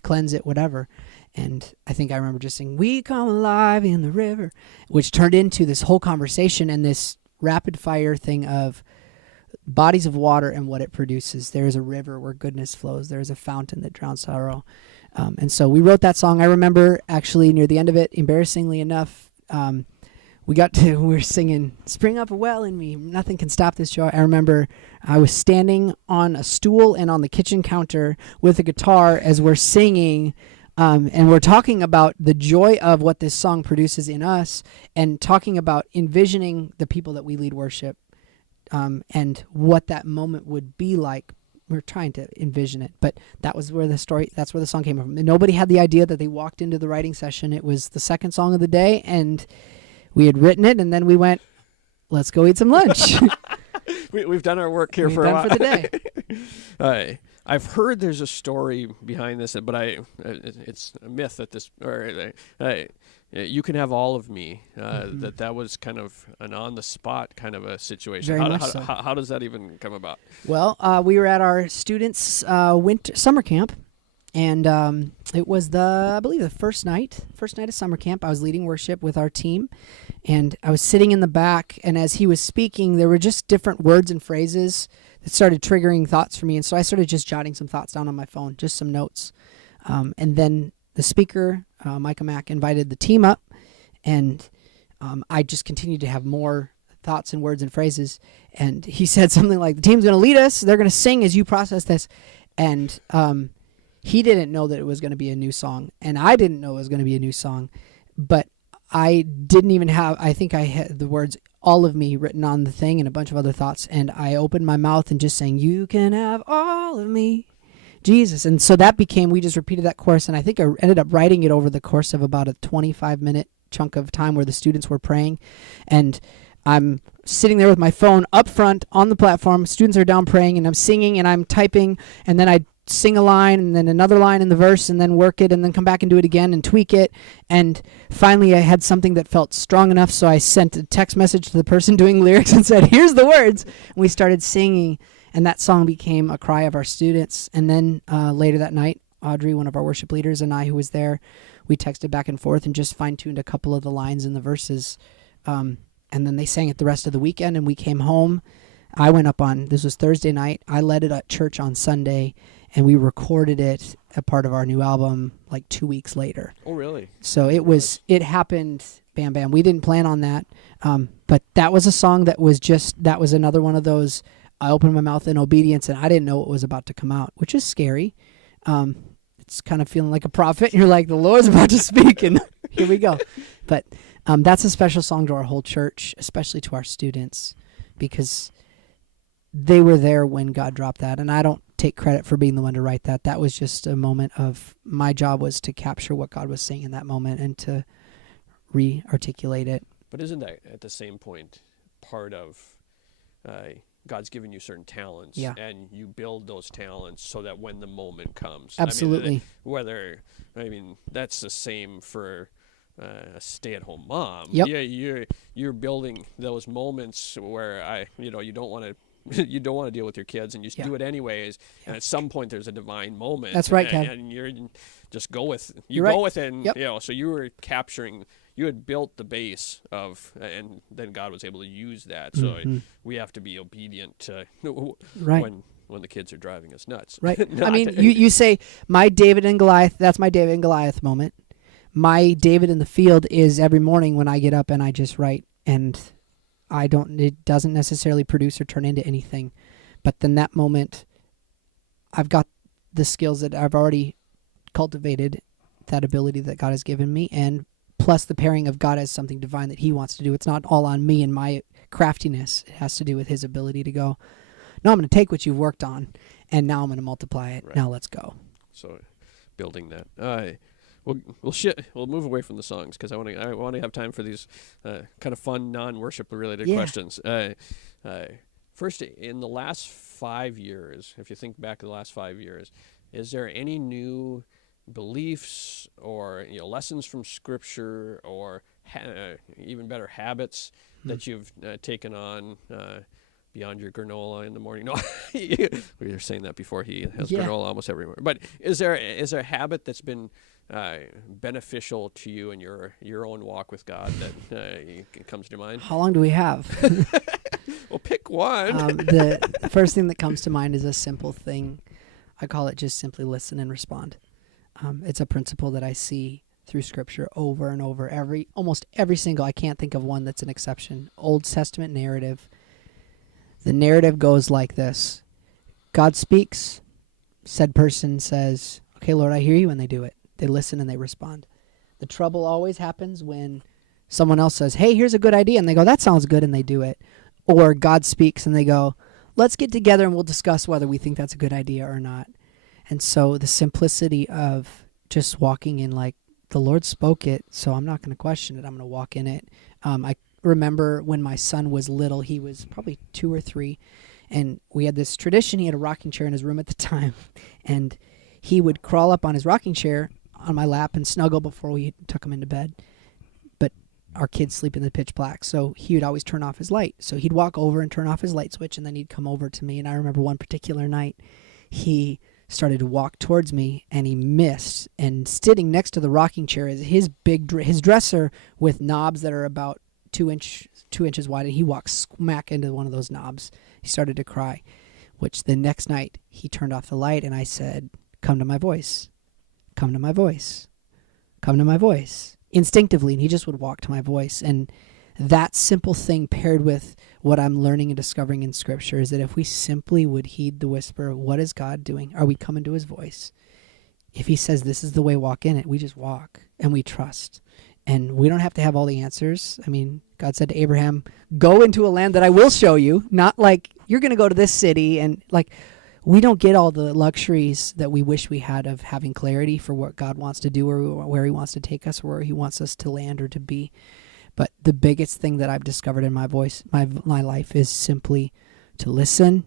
to cleanse it, whatever. And I think I remember just saying, "We come alive in the river," which turned into this whole conversation and this rapid fire thing of bodies of water and what it produces. There is a river where goodness flows. There is a fountain that drowns sorrow. And so we wrote that song. I remember actually near the end of it, embarrassingly enough, we were singing, "Spring up a well in me, nothing can stop this joy." I remember I was standing on a stool and on the kitchen counter with a guitar as we're singing, and we're talking about the joy of what this song produces in us, and talking about envisioning the people that we lead worship, and what that moment would be like. We're trying to envision it, but that's where the song came from. And nobody had the idea that they walked into the writing session. It was the second song of the day, and we had written it, and then we went, "Let's go eat some lunch." We've done our work here for a while. for the day. I've heard there's a story behind this, but it's a myth that you can have all of me. That was kind of an on-the-spot kind of a situation. Very much so. How does that even come about? Well, we were at our students' summer camp, and it was I believe the first night of summer camp. I was leading worship with our team, and I was sitting in the back, and as he was speaking, there were just different words and phrases that started triggering thoughts for me, and so I started just jotting some thoughts down on my phone, just some notes. And then the speaker, Micah Mack, invited the team up, and I just continued to have more thoughts and words and phrases. And he said something like, "The team's going to lead us. They're going to sing as you process this." And he didn't know that it was going to be a new song, and I didn't know it was going to be a new song. But I didn't even I think I had the words "all of me" written on the thing and a bunch of other thoughts. And I opened my mouth and just sang, "You can have all of me, Jesus." And so we just repeated that chorus, and I think I ended up writing it over the course of about a 25-minute chunk of time where the students were praying. And I'm sitting there with my phone up front on the platform. Students are down praying, and I'm singing and I'm typing, and then I sing a line and then another line in the verse and then work it and then come back and do it again and tweak it. And finally I had something that felt strong enough, so I sent a text message to the person doing lyrics and said, "Here's the words." And we started singing, and that song became a cry of our students. And then later that night, Audrey, one of our worship leaders, and I, who was there, we texted back and forth and just fine-tuned a couple of the lines in the verses. And then they sang it the rest of the weekend, and we came home. I went up this was Thursday night. I led it at church on Sunday, and we recorded it a part of our new album like 2 weeks later. Oh, really? So it happened, bam, bam. We didn't plan on that. But that was a song that was another one of those, I opened my mouth in obedience, and I didn't know what was about to come out, which is scary. It's kind of feeling like a prophet. You're like, the Lord's about to speak, and here we go. But that's a special song to our whole church, especially to our students, because they were there when God dropped that. And I don't take credit for being the one to write that. That was just a moment of, my job was to capture what God was saying in that moment and to re-articulate it. But isn't that at the same point part of God's given you certain talents, yeah, and you build those talents so that when the moment comes, absolutely. That's the same for a stay-at-home mom. Yep. Yeah, you're building those moments where you don't want to. You don't want to deal with your kids, and you just do it anyways. Yeah. And at some point, there's a divine moment. That's right, Kev. And you're just go with it. And, yep. So you were capturing. You had built the base of, and then God was able to use that. So we have to be obedient to when the kids are driving us nuts. Right. I mean, you say my David and Goliath. That's my David and Goliath moment. My David in the field is every morning when I get up and I just write, and it doesn't necessarily produce or turn into anything. But then that moment, I've got the skills that I've already cultivated, that ability that God has given me, and plus the pairing of God as something divine that he wants to do. It's not all on me and my craftiness. It has to do with his ability to go, no, I'm going to take what you've worked on, and now I'm going to multiply it. Right. Now let's go. So building that. We'll move away from the songs because I want to have time for these kind of fun non-worship related questions. First, in the last 5 years, if you think back to the last 5 years, is there any new beliefs or lessons from Scripture or even better habits that you've taken on beyond your granola in the morning. No, we were saying that before. He has Yeah. granola almost every morning. But is there a habit that's been beneficial to you in your own walk with God that comes to mind? How long do we have? Well, pick one. The first thing that comes to mind is a simple thing. I call it just simply listen and respond. It's a principle that I see through Scripture over and over. Almost every single, I can't think of one that's an exception. Old Testament narrative. The narrative goes like this. God speaks. Said person says, okay, Lord, I hear you, and they do it. They listen and they respond. The trouble always happens when someone else says, hey, here's a good idea, and they go, that sounds good, and they do it. Or God speaks and they go, let's get together and we'll discuss whether we think that's a good idea or not. And so the simplicity of just walking in like, the Lord spoke it, so I'm not going to question it. I'm going to walk in it. I remember when my son was little, he was probably 2 or 3, and we had this tradition. He had a rocking chair in his room at the time, and he would crawl up on his rocking chair on my lap and snuggle before we took him into bed. But our kids sleep in the pitch black, so he would always turn off his light. So he'd walk over and turn off his light switch, and then he'd come over to me. And I remember one particular night, he started to walk towards me, and he missed. And sitting next to the rocking chair is his his dresser with knobs that are about 2 inches wide, and he walked smack into one of those knobs. He started to cry, which the next night he turned off the light, and I said, come to my voice, come to my voice, come to my voice, instinctively. And he just would walk to my voice. And that simple thing paired with what I'm learning and discovering in Scripture is that if we simply would heed the whisper, what is God doing? Are we coming to his voice? If he says this is the way, walk in it, we just walk and we trust. And we don't have to have all the answers. I mean, God said to Abraham, go into a land that I will show you, not like you're going to go to this city. And like, we don't get all the luxuries that we wish we had of having clarity for what God wants to do or where he wants to take us or where he wants us to land or to be. But the biggest thing that I've discovered in my life is simply to listen.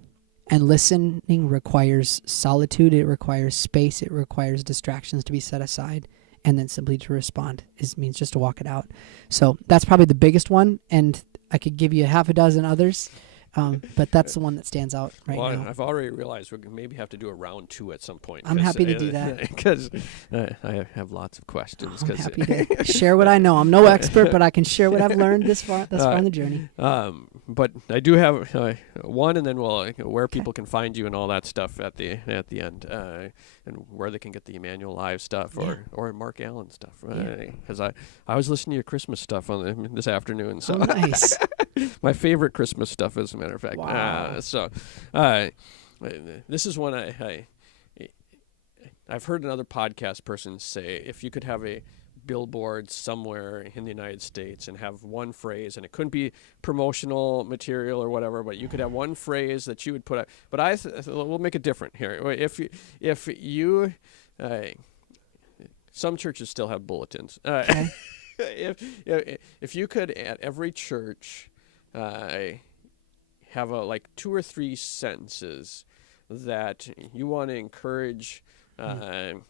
And listening requires solitude. It requires space. It requires distractions to be set aside. And then simply to respond means just to walk it out. So that's probably the biggest one. And I could give you half a dozen others. But that's the one that stands out now. I've already realized we maybe have to do a round 2 at some point. I'm happy to do that. Because I have lots of questions. I'm happy to share what I know. I'm no expert, but I can share what I've learned thus far in the journey. But I do have one, and then where people can find you and all that stuff at the end, and where they can get the Emmanuel Live stuff or Mark Allen stuff. Because I was listening to your Christmas stuff this afternoon. So nice. My favorite Christmas stuff, as a matter of fact. Wow. This is one I've heard another podcast person say, if you could have a billboard somewhere in the United States and have one phrase, and it couldn't be promotional material or whatever, but you could have one phrase that you would put out. But we'll make it different here. If you some churches still have bulletins. Okay. If you could at every church have 2 or 3 sentences that you want to encourage that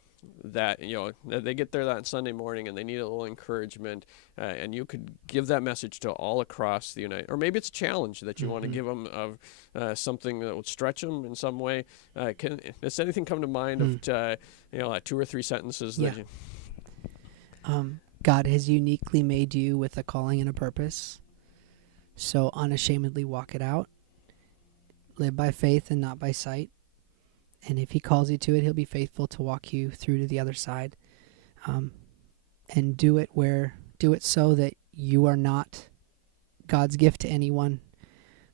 they get there that Sunday morning and they need a little encouragement, and you could give that message to all across the United, or maybe it's a challenge that you want to give them of something that would stretch them in some way. Does anything come to mind of 2 or 3 sentences? Yeah. That God has uniquely made you with a calling and a purpose. So unashamedly walk it out. Live by faith and not by sight. And if he calls you to it, he'll be faithful to walk you through to the other side. And do it so that you are not God's gift to anyone,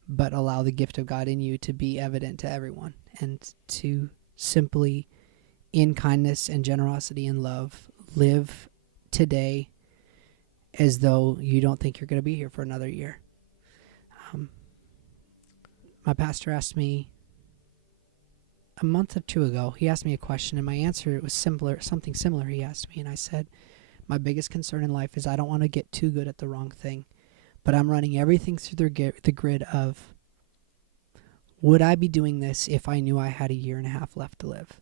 but allow the gift of God in you to be evident to everyone, and to simply, in kindness and generosity and love, live today as though you don't think you're going to be here for another year. My pastor asked me a month or 2 ago, he asked me a question, and my answer was something similar he asked me, and I said, my biggest concern in life is I don't want to get too good at the wrong thing, but I'm running everything through the grid of, would I be doing this if I knew I had 1.5 years left to live?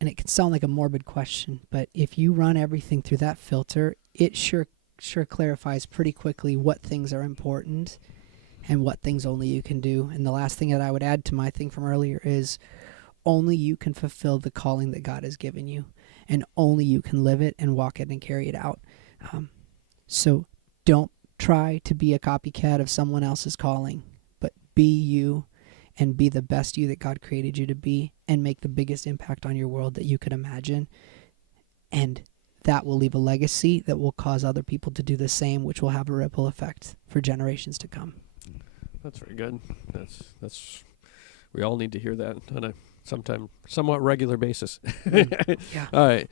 And it can sound like a morbid question, but if you run everything through that filter, it sure clarifies pretty quickly what things are important and what things only you can do. And the last thing that I would add to my thing from earlier is only you can fulfill the calling that God has given you, and only you can live it and walk it and carry it out. So don't try to be a copycat of someone else's calling, but be you and be the best you that God created you to be, and make the biggest impact on your world that you could imagine. And that will leave a legacy that will cause other people to do the same, which will have a ripple effect for generations to come. That's very good. That's we all need to hear that on a somewhat regular basis. Yeah. All right.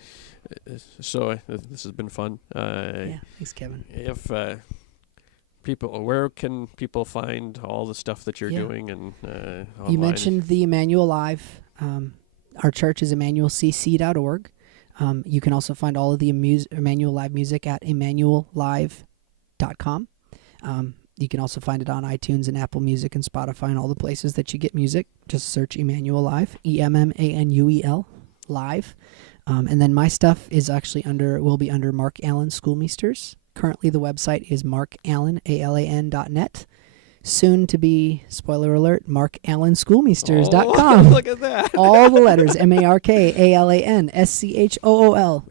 So this has been fun. Yeah. Thanks, Kevin. If where can people find all the stuff that you're doing and online? You mentioned the Emmanuel Live. Our church is emmanuelcc.org. You can also find all of the Emmanuel Live music at emmanuellive.com. You can also find it on iTunes and Apple Music and Spotify and all the places that you get music. Just search Emmanuel Live, EMMANUEL Live. And then my stuff is actually will be under Mark Alan Schoolmeesters. Currently the website is markalan.net. Soon to be, spoiler alert, markalanschoolmeesters.com. Oh, look at that. All the letters, MarkAlanSchoolmeesters.com.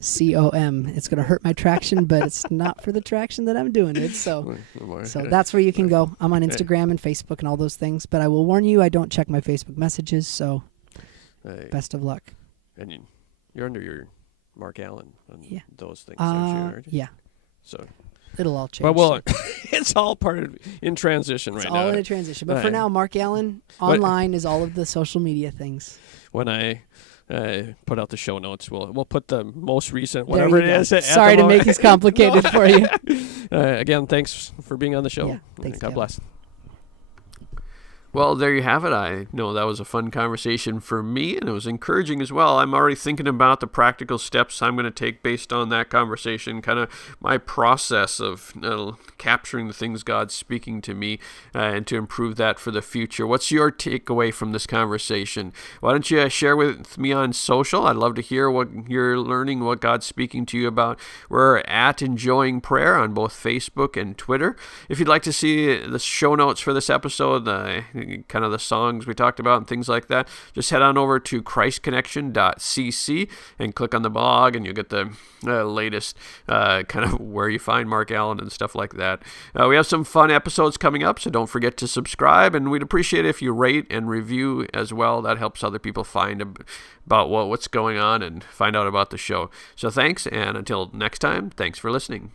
It's going to hurt my traction, but it's not for the traction that I'm doing it. So that's where you can go. I'm on Instagram and Facebook and all those things, but I will warn you, I don't check my Facebook messages, so best of luck. And you're under your Mark Allen on those things, aren't you? Yeah. So it'll all change. Well, it's all part of in transition right now. It's all in a transition. But for now, Mark Allen online is all of the social media things. When I put out the show notes, we'll put the most recent, whatever it is. Sorry to make this complicated for you. Again, thanks for being on the show. Yeah, thanks, God bless. Well, there you have it. I know that was a fun conversation for me, and it was encouraging as well. I'm already thinking about the practical steps I'm going to take based on that conversation, kind of my process of capturing the things God's speaking to me and to improve that for the future. What's your takeaway from this conversation? Why don't you share with me on social? I'd love to hear what you're learning, what God's speaking to you about. We're at Enjoying Prayer on both Facebook and Twitter. If you'd like to see the show notes for this episode, kind of the songs we talked about and things like that, just head on over to christconnection.cc and click on the blog, and you'll get the latest kind of where you find Mark Allen and stuff like that. We have some fun episodes coming up, so don't forget to subscribe, and we'd appreciate it if you rate and review as well. That helps other people find about what's going on and find out about the show. So thanks, and until next time, thanks for listening.